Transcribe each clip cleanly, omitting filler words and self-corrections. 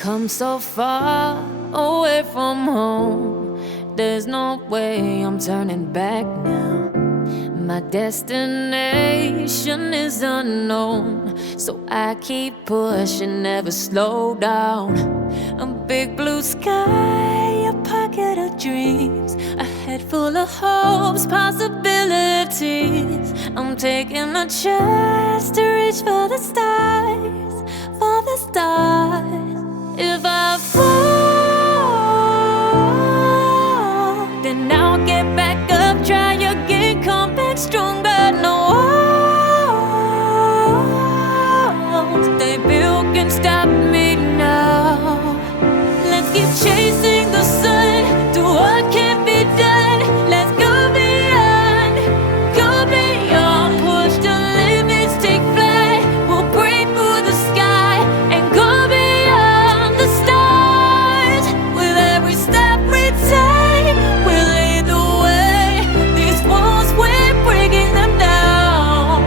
come so far away from home. There's no way I'm turning back now. My destination is unknown, so I keep pushing, never slow down. A big blue sky, a pocket of dreams, a head full of hopes, possibilities. I'm taking a chance to reach for the stars, for the stars. If I fall, then I'll get back up, try again, come back stronger. No walls they built can stop me now. Let's keep chasing the sun, do what can't be done. Let's go beyond, push the limits, take flight. We'll break through the sky and go beyond the stars. With every step we take, we'll lead the way. These walls, we're breaking them down,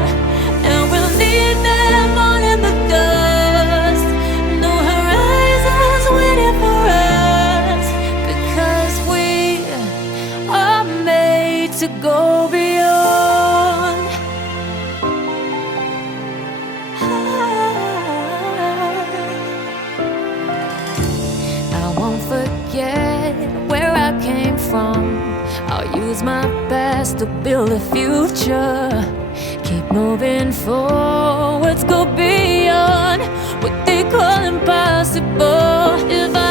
and we'll leave them all in the dust. No horizons waiting for us, because we are made to go beyond. I won't forget where I came from. I'll use my best to build a future. Keep moving forwards, go beyond what they call impossible. If I